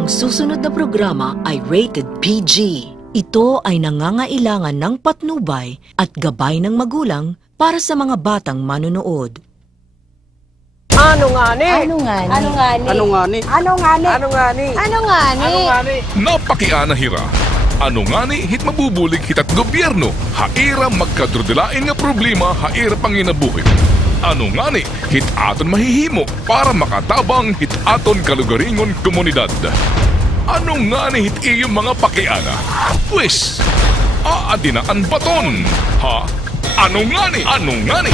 Ang susunod na programa ay rated PG. Ito ay nangangailangan ng patnubay at gabay ng magulang para sa mga batang manonood. Ano nga ni? Ano nga ni? Ano nga ni? Ano nga ni? Ano nga ni? Ano nga ni? Ano nga ni? Ano nga ni? Napakiana hira. Ano nga ni hit mabubulig hitat gobyerno, haira magkadrudelain nga problema, haira panginabuhit. Ano nga ni hit aton mahihimo para makatabang hit aton kalugaringon komunidad. Ano nga ni hit iyong mga pakiana? Pwes, aadinaan baton. Ha? Ano nga ni? Ano nga ni?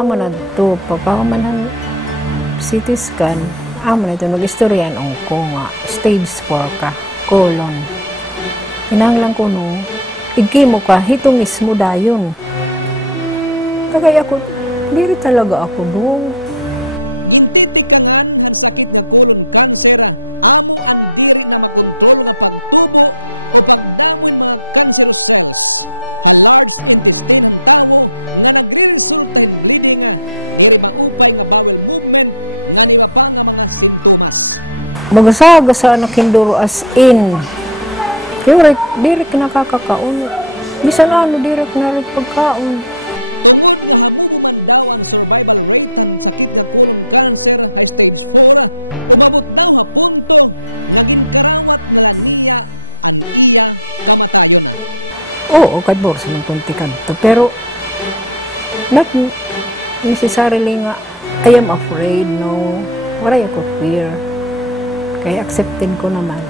Amo na ito, papakamanan CT scan, amo na ito, nag-istoryan ko nga, stage 4 ka, colon. Inanglang ko no, igi mo ka, hito mismo dayon. Kagaya ako, diri talaga ako doon. Magasa-gasa na kinduro as in. Direk nakakakaon. Bisan ano, direk na rin pagkaon. Oo, kadbor sa mga kuntikan to. Pero, not necessarily nga, I am afraid, no. Waray ako fear. Kaya accepted ko naman.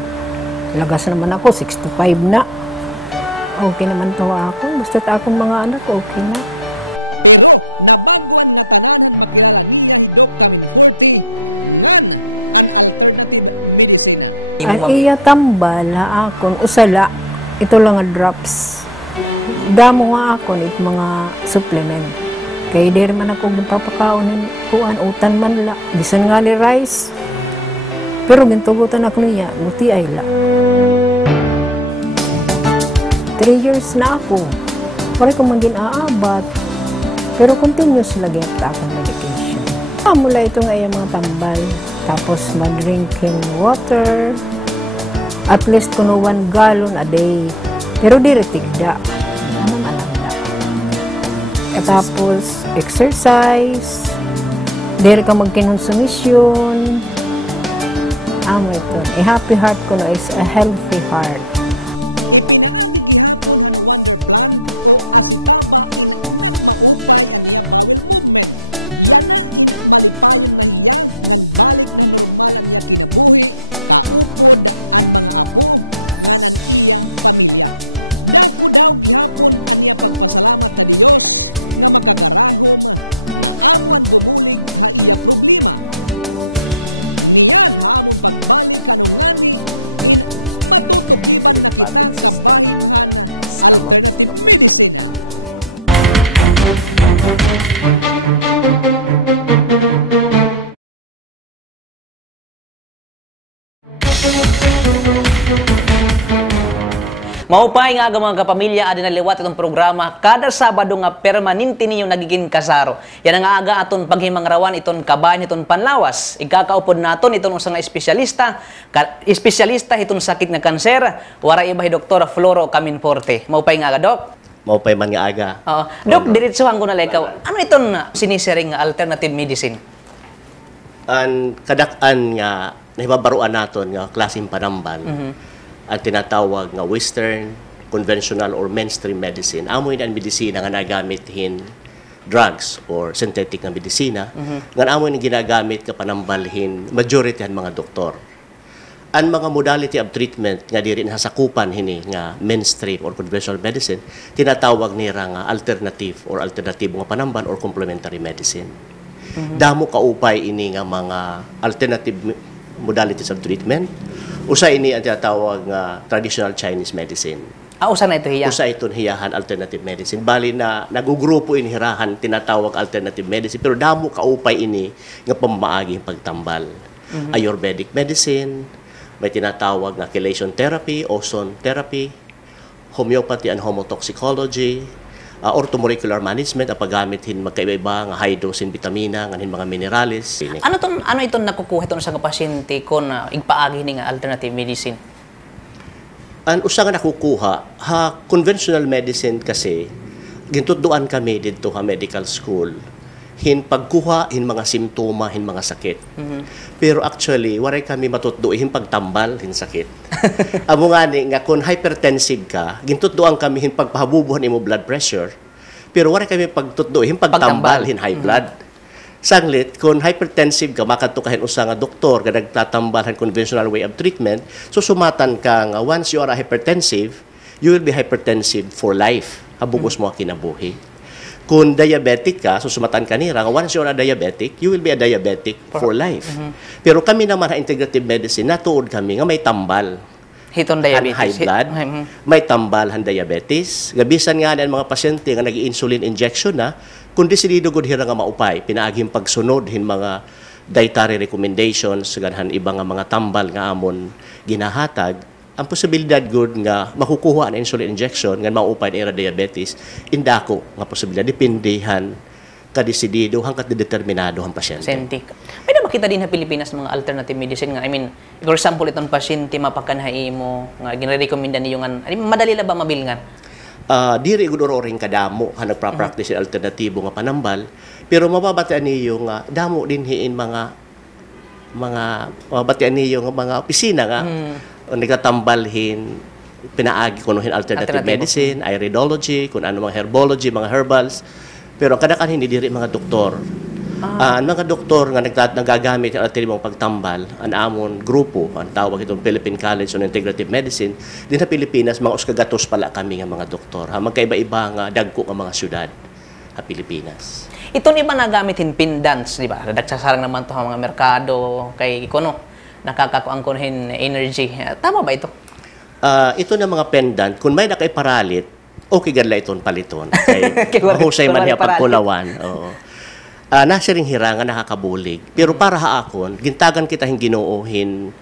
Lagas naman ako, 65 na. Okay naman tawa ako. Basta't akong mga anak, okay na. Ang iya tambal ha akon, usala. Ito lang nga drops. Damo nga akon it mga supplement. Kaya di man ako gipapakaon kuan utan man la. Bisan nga ni rice. Pero gintugutan ako niya, buti ay la. 3 years na ako. Pare ko maging aabat. Pero continuous lagi akong medication. Mula ito nga yung mga tambal. Tapos mag-drinking water. At least kuno 1 gallon a day. Pero di retigda. Anong alam na. Tapos exercise. Di ka magkinonsumisyon. Amo ito. A happy heart ko no is a healthy heart. Lymphatic system, stomach, Maupay nga mga kapamilya adin naliwat itong programa kada Sabado nga permanente ninyo nagiging kasaro. Yan ang aga aton paghimangarawan iton kabayan iton panlawas. Ikakaupod naton iton usa nga espesyalista iton sakit nga kanser. Wara iba Dr. Floro Caminforte. Maupay nga Dok. Maupay man nga aga. Oo. Dok, diretsuhan ko na ikaw. Ano iton sinisering nga alternative medicine? Ang kadak-an nga nahibabaruan naton nga klaseng panamban. Ang tinatawag nga Western conventional or mainstream medicine. Amo ang medisina nga nagamit hin drugs or synthetic nga medisina. Nga amo yung ginagamit ka panambalhin majority ang mga doktor. Ang mga modality of treatment nga diri nasakupan hini nga mainstream or conventional medicine, tinatawag nira nga alternative or alternative nga panamban or complementary medicine. Damo kaupay ini nga mga alternative modalities of treatment. Usa ini ang tinatawag nga traditional Chinese medicine. Usa na ito hiya. Usa iton hiyahan alternative medicine. Bali na nagugrupo ini hirahan tinatawag alternative medicine pero damo kaupay ini nga pamaaging pagtambal. Ayurvedic medicine, may tinatawag nga chelation therapy, ozone therapy, homeopathy and homotoxicology, orthomolecular management, ang paggamithin magkaiba-iba nga high dose in vitamina, nganin mga minerales. Ano itong nakukuha ito sa pasyente kung igpaagi ni nga alternative medicine? Ang usa nga nakukuha, conventional medicine kasi, gintuduan kami dito sa medical school, hin pagkuha, hin mga simptoma, hin mga sakit. Pero actually, waray kami matutdo, hin pagtambal, hin sakit. Amo nga ni, nga kung hypertensive ka, gintuduan kami hin pagpahabubuhan imo blood pressure, pero waray kami pagtutdo, hin pagtambal, hin high blood. Sanglit, kung hypertensive ka, makatukahin usa nga doktor, nga nagtatambalhan conventional way of treatment, so sumatan ka nga once you are hypertensive, you will be hypertensive for life. Habugos mo kinabuhi. Kung diabetic ka, so sumatan ka nira, once you are a diabetic, you will be a diabetic for life. Pero kami naman sa integrative medicine, natuod kami nga may tambal. Hitong diabetes. High blood, may tambal han diabetes. Gabisan nga ang mga pasyente nga nag-insulin injection na, kung desidido gud hira nga maupay, pinaaging pagsunod hin mga dietary recommendations, ganhan iba nga mga tambal nga amon ginahatag, ang posibilidad gud nga makukuha ang insulin injection nga maupay ni era diabetes, indako nga posibilidad dependehan kadesidido hanggat determinado ang pasyente. Sentik. May na makita din sa Pilipinas mga alternative medicine nga, I mean, for example, itong pasyente mapakanhay mo, nga ginrekomenda niyo nga, madali la ba mabilngan? Diri gud ring kadamo ha nagpa-practice alternatibo nga panambal, pero mababatian niyo nga damo din hiin mga mababatian niyo nga mga opisina nga nagatambalhin pinaagi kunuhin alternative medicine, iridology, kung ano mga herbology, mga herbals. Pero kadakan hindi diri mga doktor. Ang mga doktor nga nagagamit ang alternatibong pagtambal, ang amon grupo, ang tawag itong Philippine College on Integrative Medicine, din sa Pilipinas, mga uskagatos pala kami nga mga doktor. Magkaiba-iba nga dagko nga mga syudad sa Pilipinas. Ito ni ba nagamitin pendants, di ba? Dagsasarang naman to mga merkado, kay ikuno, nakakakuang kunuhin energy. Tama ba ito? Ito na mga pendant, kung may nakaiparalit, okay gadla iton paliton. Kay mahusay man niya pagkulawan. Oo. Nasa ring hirangan nakakabulig. Pero para haakon, gintagan kita hing ginoohin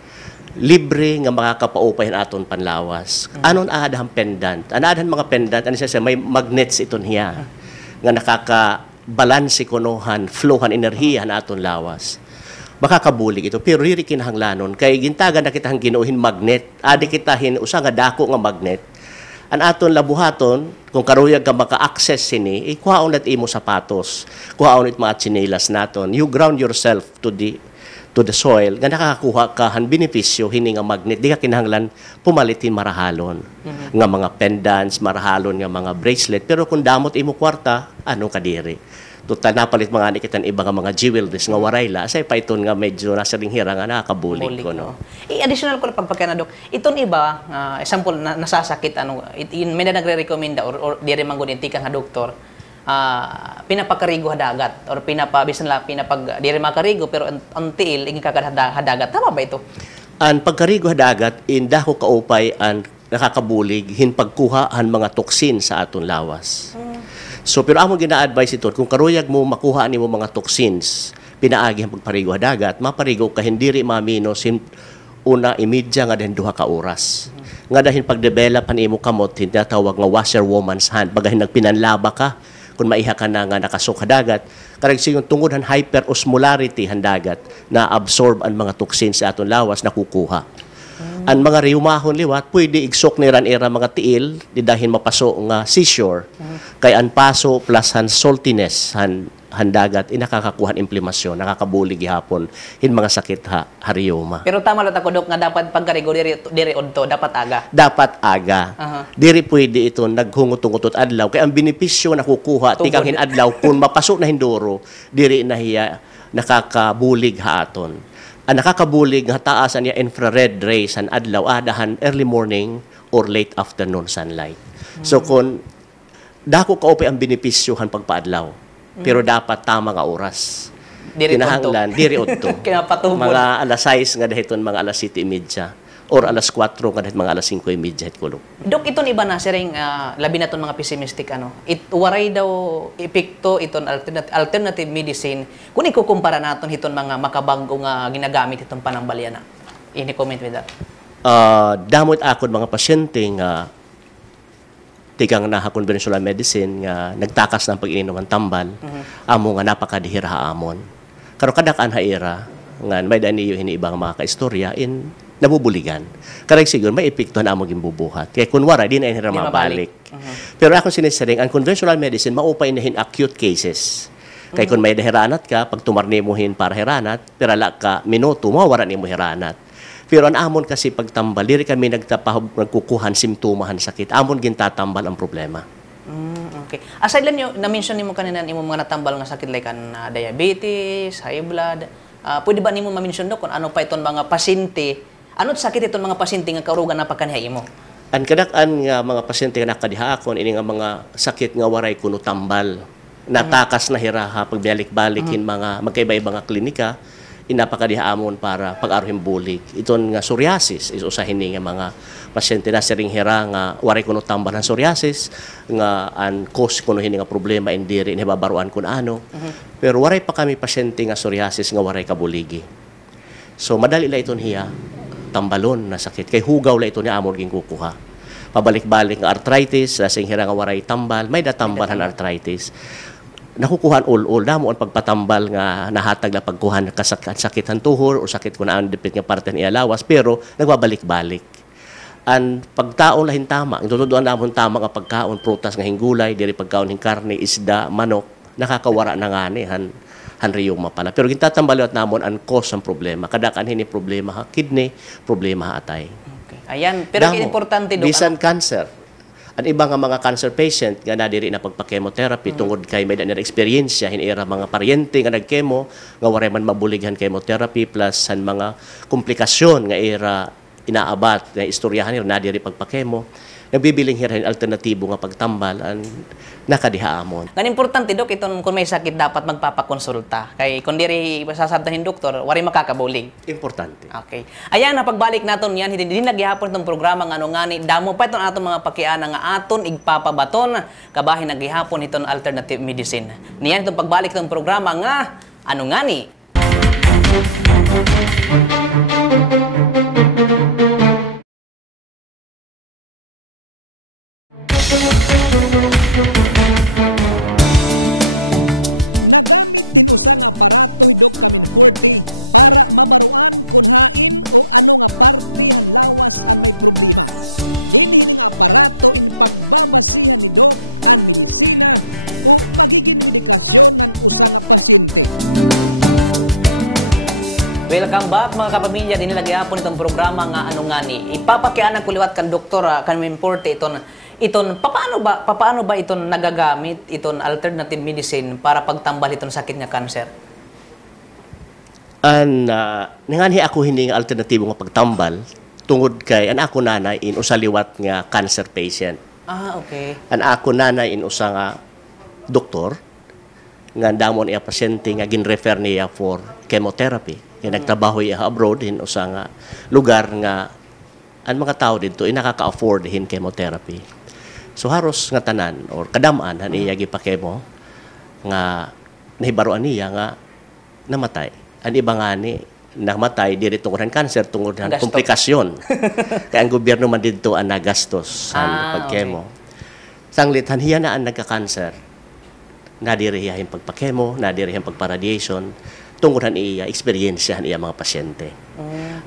libre nga makakapaupahin aton panlawas. Anon ahadang pendant? Anahan mga pendant, ano siya may magnets iton hiya. Nga nakakabalansi kunohan, flowhan enerhiya na aton lawas. Makakabulig ito. Pero riri kinahanglanon. Kay gintagan na kita hang ginoohin magnet. Adi kita hin usa nga dako nga magnet. An aton labuhaton, kung karuyag ka maka-access sini, kuhaon nat imo sapatos, kuhaon it mga tsinelas naton. You ground yourself to the soil, nga nakakakuha ka han benepisyo hini nga magnet, di ka kinahanglan pumalitin marahalon. Nga mga pendants, marahalon nga mga bracelet, pero kung damot imo kwarta, ano kadiri? Total napalit mga nikitan iba nga mga jewelries nga warayla, say pa iton nga medyo nasa ring hira nga nakakabulig ko no. Additional ko lang pagpakana dok. Iton iba example nasasakit ano may na nagre-recommenda or dire man gud intika nga doktor. Pinapakarigo hadagat or pinapabisan la pinapag dire makarigo pero ang tiil ing kakad hadagat. Tama ba ito? Ang pagkarigo hadagat inda ko kaupay ang nakakabulig hin pagkuha ang mga toksin sa aton lawas. So, pero among gina-advise ito, kung karuyag mo makuha ni mo mga toxins, pinaagi ang pagparigo hadagat, maparigo ka hindi rin maminos, una, imidya nga dahil 2 ka oras. Nga dahil pag-develop ang imo kamot, hindi tawag nga washerwoman's hand, bagahin nagpinanlaba ka, kung maiha ka na nga nakasok hadagat, karag siyon tungod ang hyperosmolarity handagat, na absorb ang mga toxins sa aton lawas, nakukuha. Ang mga riumahon liwat, pwede igsok ni ran-era mga tiil, di dahil mapaso nga seashore. Kay ang paso plus han saltiness, han handagat inakakakuhan implemasyon nakakabulig gihapon hin mga sakit harioma. Pero tama lang ako, Dok, nga dapat pagkarigo diri odto, dapat aga. Diri pwede ito naghungot-hungot adlaw kay ang benepisyo nakukuha tikang hinadlaw kung mapasok na hindoro diri na hiya nakakabulig haton. Ang nakakabulig nga taasan niya infrared rays an adlaw adahan early morning or late afternoon sunlight. So kung dako kaupay ang benepisyohan pagpaadlaw. Pero dapat tama nga oras. Kinahanglan, diri odto. Mga alas 6 nga dahiton mga alas 7:30 or alas 4 nga dahit mga alas 5:30 kulog. Dok, iton iba na siring labi na ton mga pessimistic waray daw epekto iton alternative medicine kung ikukumpara naton hiton mga makabago nga ginagamit iton panambalyan na. Ini comment with that. Damot akon mga pasyente nga tigang na conventional medicine nga nagtakas ng pag-ininom ng tambal, amo nga napakadihira amon. Karo kadak-an haira nga may daniyo hiniibang mga kaistorya in nabubuligan. Karag siguro may epekto na amo gimbubuhat. Kaya kunwara di na hira mabalik. Pero akong sinisiring ang conventional medicine maupay na hin acute cases. Kay kung may dahiranat ka, pag tumarni mo hin para hiranat, pirala ka minuto mawara ni mo hiranat. Pero ang amon kasi pagtambal, diri kami nagkukuhan simptomahan sakit. Amon gintatambal ang problema. Okay. Aside lang na-mention nimo kanina imo mga natambal nga sakit like diabetes, high blood. Pwede ba nimo ma-mention kung ano pa iton mga pasyente? Ano't sakit iton mga pasyente nga kaurugan na pagkanihay imo? Ang kadak-an nga mga pasyente nga nakadihakon ini nga mga sakit nga waray kuno tambal. Natakas na hiraha pagbalik-balik in mga magkaiba-iba nga klinika. Inapakadihaamon para pag-aruhin bulig. Iton nga psoriasis is usahin nga mga pasyente na siring hira nga waray kuno tambal ng psoriasis nga an cause kuno hini nga problema indiri inababaruan kun ano. Pero waray pa kami pasyente nga psoriasis nga waray kabuligi. So madali la iton hiya tambalon na sakit kay hugaw la ito ni amon ging kukuha. Pabalik-balik nga arthritis, lasing hira nga waray tambal, may datambalan arthritis. Nakukuhan all damo ang pagpatambal nga nahatag na pagkuhan kasakitan tuhor o sakit ko na ang dipit nga parte ni alawas pero nagbabalik-balik. Ang pagtaon lahin tama, ang tutuduan namon tama nga pagkaon prutas nga hinggulay, diri pagkaon hing karne, isda, manok, nakakawara na nga ni han riyoma pala. Pero gintatambaliwat namon ang cause ang problema. Kadakan hini problema ha kidney, problema ha atay. Okay. Ayan, pero importante do bisan cancer. Ang iba nga mga cancer patient nga nadiri na pagpa-chemotherapy tungod kay may na experience hinira mga paryente nga nagkemo nga waray man mabulighan chemotherapy plus han mga komplikasyon nga era inaabat nga istoryahan nila nadiri pagpa-kemo nagbibiling hirahin alternatibo nga pagtambal ang nakadihaamon. Ang importante, Dok, iton kung may sakit dapat magpapakonsulta. Kay kung diri sasabdahin doktor, wari makakabulig. Importante. Okay. Ayan, napagbalik naton yan, hindi naghihapon itong programa nga ngani, damo pa itong atong mga pakiana nga aton igpapabaton, kabahin naghihapon itong alternative medicine. Niyan itong pagbalik itong programa nga, ngani. Welcome back mga kapamilya, dinilagayapon itong programa nga ngani. Ipapakianan ko liwat kan doktor kan importe iton paano ba iton nagagamit iton alternative medicine para pagtambal iton sakit nga cancer? Nanganhi ako hindi nga alternatibo nga pagtambal tungod kay an ako nanay in usa liwat nga cancer patient. Okay. An ako nanay in usa nga doktor nga damon iya pasyente nga gin-refer niya for chemotherapy. Kaya nagtrabaho iya abroad in usa nga lugar nga ang mga tao dito ay nakaka-afford hin chemotherapy. So haros nga tanan or kadamaan han iya gipakemo nga nahibaruan niya nga namatay. Ang iba nga ni namatay diri tungod han cancer tungod han komplikasyon. Kaya ang gobyerno man dito ang nagastos sa pagkemo. Okay. Sanglit han hiya na ang nagka-cancer. Nadiriyahin pagpakemo, nadiriyahin pagpa-radiation. Tungguhan iya, eksperyensyahan iya mga pasyente.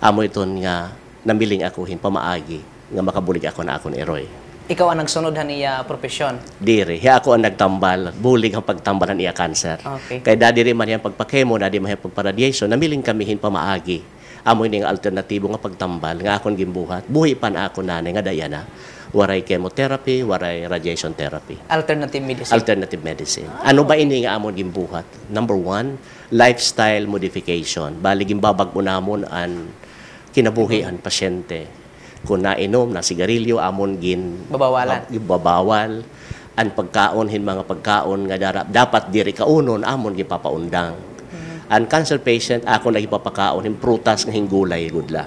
Amo iton nga namiling ako hin pamaagi nga makabulig ako na akon eroy. Ikaw ang nagsunod niya profesyon. Diri, hiya ako ang nagtambal, bulig ang pagtambalan iya cancer. Okay. Kaya dadi rin man yan pagpakemo, dadi man yan pagparadiation, namiling kamihin pamaagi. Amoy ning alternatibo nga pagtambal, nga akong gimbuhat. Buhi pan ako nanay nga dayana. Waray chemotherapy, waray radiation therapy. Alternative medicine. Alternative medicine. Ano ba ini nga amon gimbuhat? Number one, lifestyle modification. Bali gimbabag mo namon an kinabuhi an pasyente. Kung nainom na sigarilyo, amon babawal. An pagkaon, mga pagkaon nga dapat diri kaunon, amon gipapaundang. An cancer patient, ako nagipapakaon, prutas nga hinggulay, gudla.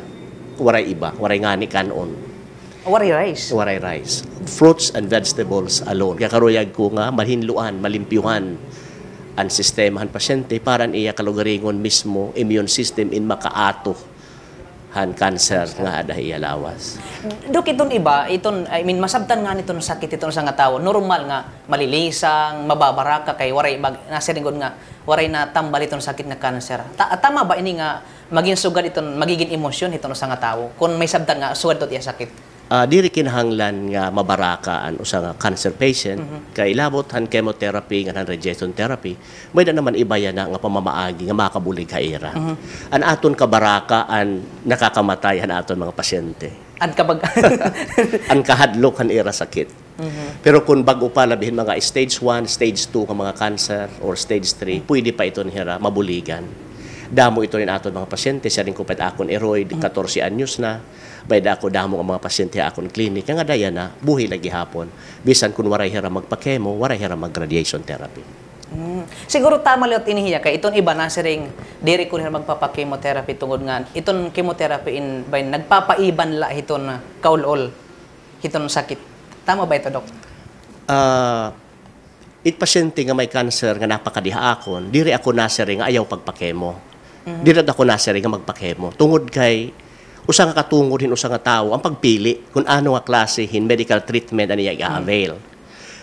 Waray iba, waray ngani kanon. Waray rice. Waray rice. Fruits and vegetables alone. Kaya karuyag ko nga, malinluan, malimpyuhan ang sistemahan pasyente para iya kalugaringon mismo immune system in makaato han cancer nga ada iya lawas. Dok, iton iba, masabtan nga nito sakit ito sa nga tao. Normal nga, malilisang, mababaraka kay waray, nasiringod nga, waray na tambal itong sakit na cancer. Tama ba ini nga, maging sugad itong, magiging emosyon itong sa nga tao? Kung may sabtan nga, sugad ito iya sakit. Diri kinahanglan nga mabarakaan usa nga cancer patient kay labot han chemotherapy nga han radiation therapy may naman iba yan nga pamamaagi nga makabulig ka ira. An aton kabaraka an nakakamatay han aton mga pasyente. An kahadlok han ira sakit. Pero kung bago pa labihin mga stage 1, stage 2 nga mga cancer or stage 3, pwede pa ito hira mabuligan. Damo ito rin aton mga pasyente, siya rin kupit akon eroid, 14 anyos na. Bayda ako damo ang mga pasyente akon klinik nga daya na buhi lagi hapon. Bisan kun waray hira magpa-chemo, waray hira mag-radiation therapy. Siguro tama liot inihiya kay iton iba na siring diri kun magpapa-chemotherapy tungod nga iton chemotherapy by nagpapaiban la hiton kaulol hiton sakit. Tama ba ito, Dok? It pasyente nga may cancer nga napakadiha akon, diri ako nasiri nga ayaw pagpakemo. Diri ako nasiri nga magpakemo. Tungod kay usa nga katungod usa nga tawo ang pagpili kung ano nga klase medical treatment ani i-avail.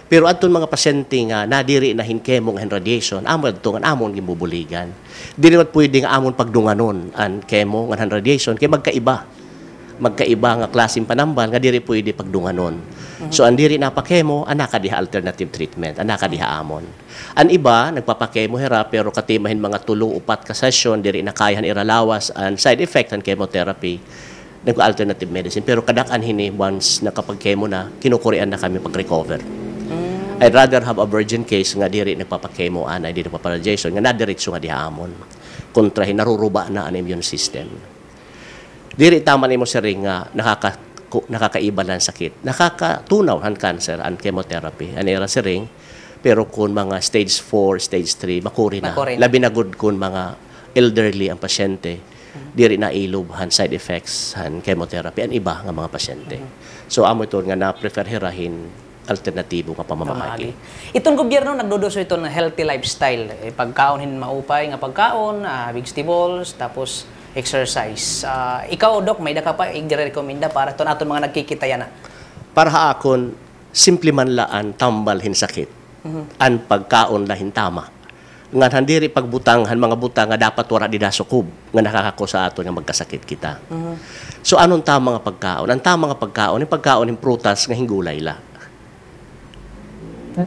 Pero adton mga pasyente nga nadiri na kemo nga radiation, amon adto nga amon gimbubuligan. Dili man pwede nga amon pagdunganon an kemo nga radiation kay magkaiba nga klaseng panambal nga diri pwede pagdunganon. So ang diri napakemo anaka diha alternative treatment, anaka diha amon. An iba nagpapakemo hira pero katimahin mga 3-4 ka session diri na kayahan ira lawas an side effect an chemotherapy nagko alternative medicine pero kadak-an hini once nakapag-chemo na kinukurian na kami pag-recover. I'd rather have a virgin case nga diri nagpapakemo anay diri nagpaparadiation nga nadiretso nga diha amon. Kontrahin naruruba na ang immune system. Diri tama nimo siring nga nakakaiba lang sakit. Nakakatunaw ang cancer ang chemotherapy. Anira siring pero kung mga stage 4, stage 3 makuri na. Labi na good kung mga elderly ang pasyente. Diri na ilob han side effects han chemotherapy ang iba nga mga pasyente. So amo ito nga na prefer hirahin alternatibo nga pamamahagi. Itong gobyerno nagduduso ito ng healthy lifestyle. Pagkaon hin maupay nga pagkaon, vegetables, tapos exercise. Ikaw, Dok, may ka pa i-recommenda para ito natin mga nagkikitaya na? Para akon, simple man laan tambal hin sakit. An pagkaon lahin tama. Nga handiri pagbutanghan mga butang nga dapat wala di sukob nga nakakako sa ato nga magkasakit kita. So anong tama nga pagkaon? Ang tama nga pagkaon, yung pagkaon yung prutas nga hinggulay la.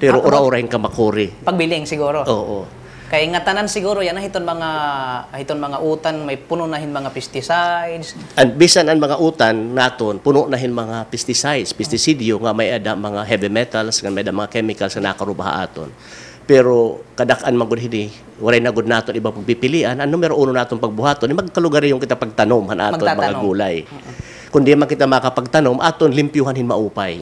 Pero ora-orahin ka makuri. Pagbiling siguro. Oo. Kaya nga tanan siguro yan hiton mga utan may puno nahin mga pesticides. And bisan ang mga utan naton puno nahin mga pesticides, pestisidyo nga may ada mga heavy metals, nga may ada mga chemicals nga nakarubaha aton. Pero kadak-an magud hini, waray na gud naton iba pagpipilian. Ang numero 1 naton pagbuhaton, magkalugari yung kita pagtanom han aton mga gulay. Kung di man kita makapagtanom, aton limpyuhan hin maupay.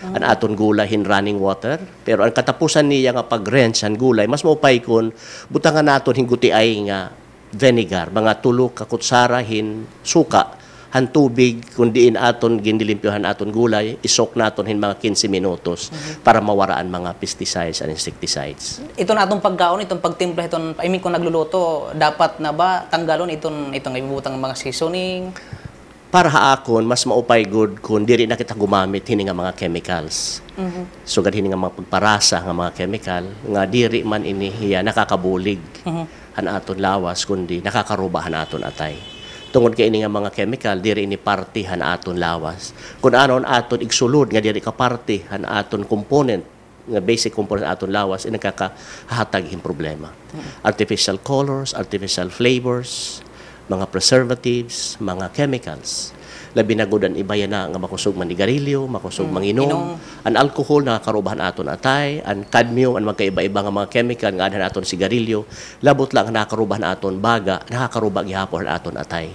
Ang aton gulay hin running water, pero ang katapusan niya nga pag-rinse ang gulay, mas maupay kun butangan naton hin gutiay nga vinegar, mga 3 ka kutsara hin suka, han tubig kun diin aton ginilimpyuhan aton gulay, isok naton hin mga 15 minutos para mawaraan mga pesticides and insecticides. Ito na atong pagkaon, itong pagtimpla, itong, kung nagluluto, dapat na ba tanggalon itong ibubutang mga seasoning? Para haakon, mas maupay good kung diri na kita gumamit hini nga mga chemicals. Sugad hini nga mga pagparasa nga mga chemical, nga diri man ini hiya nakakabulig han aton lawas kundi nakakaruba han aton atay. Tungod kay ini nga mga chemical, diri ini partihan aton lawas. Kung anon aton igsulod nga diri ka partihan aton component, nga basic component aton lawas, nagkakahatag yung problema. Artificial colors, artificial flavors, mga preservatives, mga chemicals. Labi na gudan ibaya na nga makusog manigarilyo, makusog manginom. Ang alcohol na karubahan aton atay, ang cadmium, ang magkaiba-iba nga mga chemical nga adhan aton sigarilyo, labot lang nakakarubahan aton baga, nakakaruba gihapon aton atay.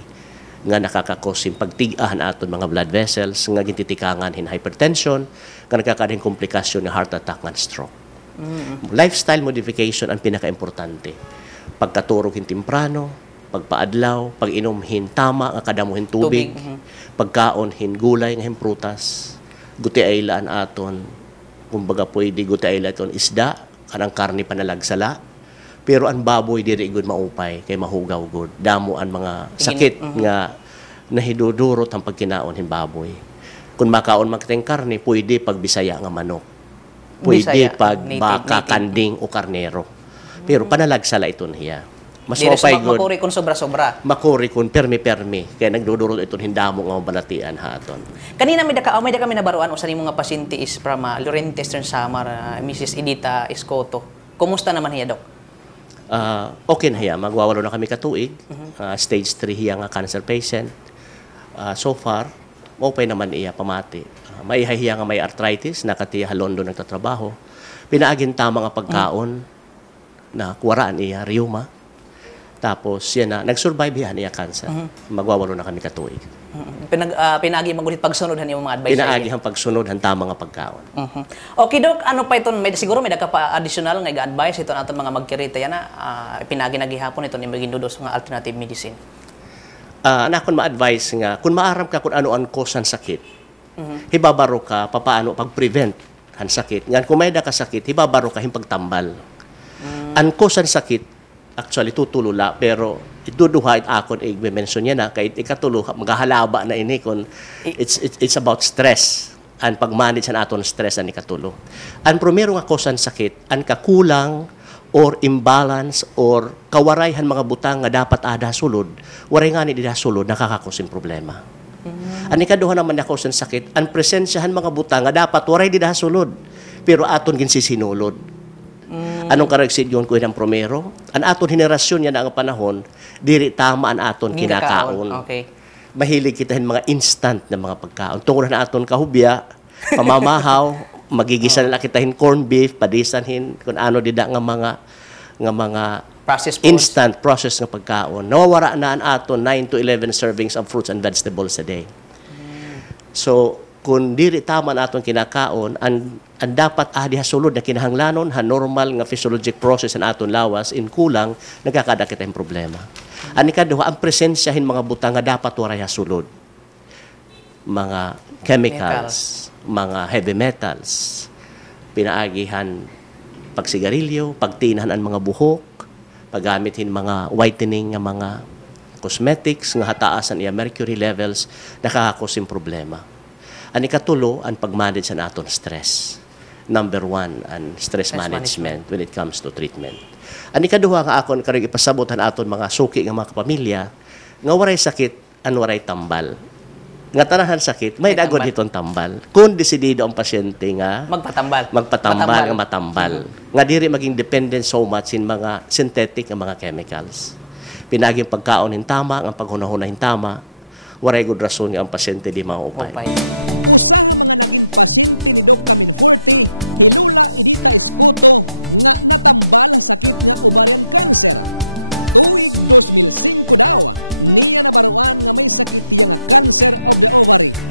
Nga nakakakosim pagtigahan aton mga blood vessels, nga gintitikangan hin hypertension, nga nagkakaroon komplikasyon ng heart attack and stroke. Lifestyle modification ang pinaka-importante. Pagkaturog hin timprano, pagpaadlaw, pag-inom hin tama nga kadamuhin tubig, pagkaon hin gulay nga hin prutas, guti aylaan aton, kumbaga pwede guti aylaan aton isda, kanang karne panalagsala, pero ang baboy diri gud maupay kay mahugaw gud. Damo ang mga sakit nga nahidudurot ang pagkinaon hin baboy. Kung makaon man kiteng karne, pwede pag Bisaya nga manok. Pwede pag baka, kanding o karnero. Pero panalagsala ito niya. Mas mapay good. Makuri kun sobra-sobra. Makuri kun permi-permi. Kaya nagdudurot ito hindamo nga balatian haton. Kanina may kami nabaruan usa nimo nga pasyente is from Llorente Eastern Samar, Mrs. Edita Escoto. Kumusta naman hiya, Dok? Okay na hiya. Magwawalo na kami katuig. Stage 3 hiya nga cancer patient. So far, okay naman iya pamati. May hiya nga may arthritis, nakatiya London nagtatrabaho. Pinaagin tama nga pagkaon na kuwaraan iya rheuma. Tapos yan na nag-survive yan iya cancer. Magwawalo na kami katuig. Pinagi magulit pagsunod han imong mga advice. Pinaagi ang pagsunod han tama nga pagkaon. Okay, Dok, ano pa iton siguro may daka pa additional nga advice iton aton mga magkirita yana pinagi nagihapon iton imong gindudos nga alternative medicine. Anakon ma-advise nga kung maaram ka kung ano ang cause ng sakit. Hibabaro ka papaano pag-prevent ang sakit. Ngan kung may da ka sakit, hibabaro ka himpagtambal. Ang cause ng sakit actually tutulula pero iduduha it akon i-mention niya na kay ikatulo magahalaba na ini kun it's about stress and pag-manage an aton stress an ikatulo. Ang primero nga cause ng sakit ang kakulang or imbalance or kawarayhan mga butang nga dapat ada sulod waray nga ni dida sulod nakakakusin problema. Ang ikaduha naman na cause ng sakit ang presensyahan mga butang nga dapat waray dida sulod pero aton ginsisinulod. Anong karegsidyon ko ng promero? Ang aton henerasyon niya na ang panahon, diri tama ang aton kinakaon. Okay. Mahilig kita mga instant na mga pagkaon. Tungkol na aton kahubya, pamamahaw, magigisa na kita corned beef, padisanhin, kung ano dida nga mga instant process nga pagkaon. Nawawara na ang aton 9 to 11 servings of fruits and vegetables a day. So, kung diri tama na aton kinakaon, ang dapat diha sulod na kinahanglanon ha normal nga physiologic process ang aton lawas in kulang nagkakadakit ang problema. Ani kaduha ang presensyahin mga butang nga dapat waray sulod. Mga chemicals, mga heavy metals, pinaagihan pagsigarilyo, pagtinahan ang mga buhok, paggamitin mga whitening nga mga cosmetics nga hataasan iya mercury levels nakakakusin problema. Ani katulo ang pag-manage sa aton stress. Number 1 ang stress management when it comes to treatment. Ani kaduha nga akon karong ipasabot han aton mga suki nga mga kapamilya nga waray sakit an waray tambal. Nga tanahan sakit may dagod hiton tambal. Kung desidido ang pasyente nga magpatambal nga matambal. Nga diri maging dependent so much in mga synthetic nga mga chemicals. Pinaging pagkaon hin tama, ang paghunahuna hin tama, waray gud rason nga ang pasyente di maupay.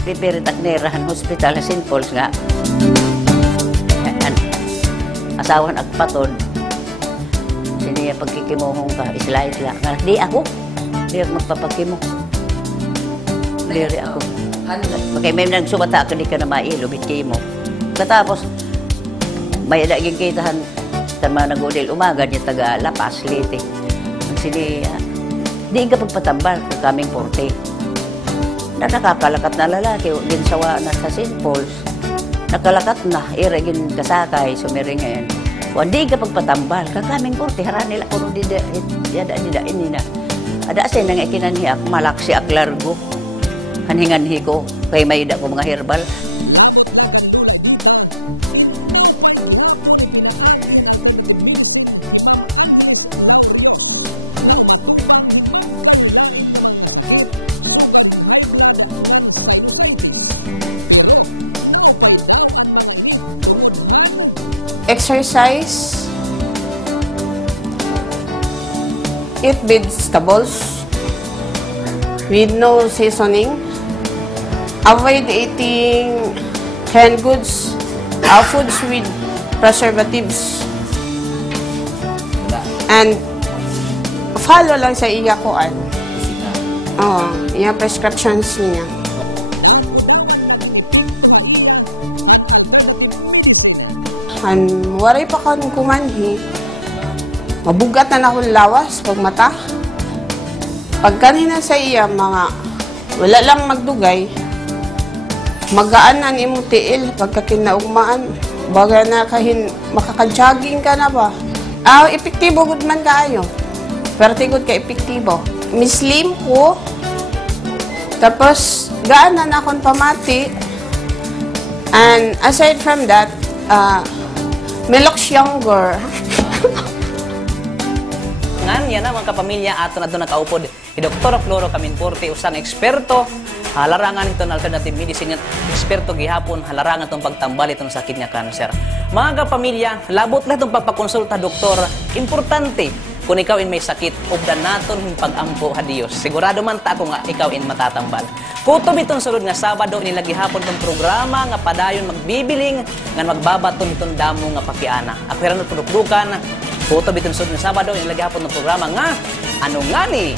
Pipirit at nerahan hospital na St. Paul's nga. Asawan at patod. Siniya pagkikimuhong ka, isla-isla. Di ako. Di ako magpapakimo. Diri ako. Okay, may nagsumata ka di ka na mailo, bitkimo. Katapos, may adaging kitahan sa mga nag-udil umaga niya taga-lapas, liti. Ang siniya, di ka pagpatambal sa kaming 40. Na nakakalakat na lalaki, ginsawa na sa St. Paul's, nakalakat na, iragin kasakay, sumiringin. Hindi ka pagpatambal, kakaming porte, haraan nila, kung yada nila, ini na. Ada sa nang ikinanhi ako, malaksi ak largo. Hanhinganhi ko, kay may ko mga herbal. Exercise, eat vegetables with no seasoning, avoid eating canned goods, foods with preservatives, and follow lang sa iya koan. Iya prescriptions niya. Waray pa kan kumanhi. Mabugat na akong lawas pag mata. Pag kanina sa iya, mga wala lang magdugay, magaan na ni mo tiil pagka kinaugmaan. Baga na makaka-jogging ka na ba? Epektibo gud man kaayo. Pero tigod ka epektibo. Mislim ko, tapos gaan na akong pamati. And aside from that, me looks younger. Ngan yan na mga kapamilya ato na doon nakaupod ni Dr. Floro Caminforte, usang eksperto halarangan itong alternative medicine, eksperto gihapon halarangan itong pagtambal itong sakit niya cancer. Mga kapamilya, labot na itong pagpakonsulta doktor, importante kung ikaw in may sakit, ubdan naton yung pag-ampo ha Diyos. Sigurado man ta ko nga ikaw in matatambal. Kutob itong sulod nga Sabado, nilagi hapon itong programa nga padayon magbibiling nga magbabaton itong damo nga pakiana. Ako hiran produkdukan, kutob itong sulod nga Sabado, nilagi hapon itong programa nga Ano Ngani?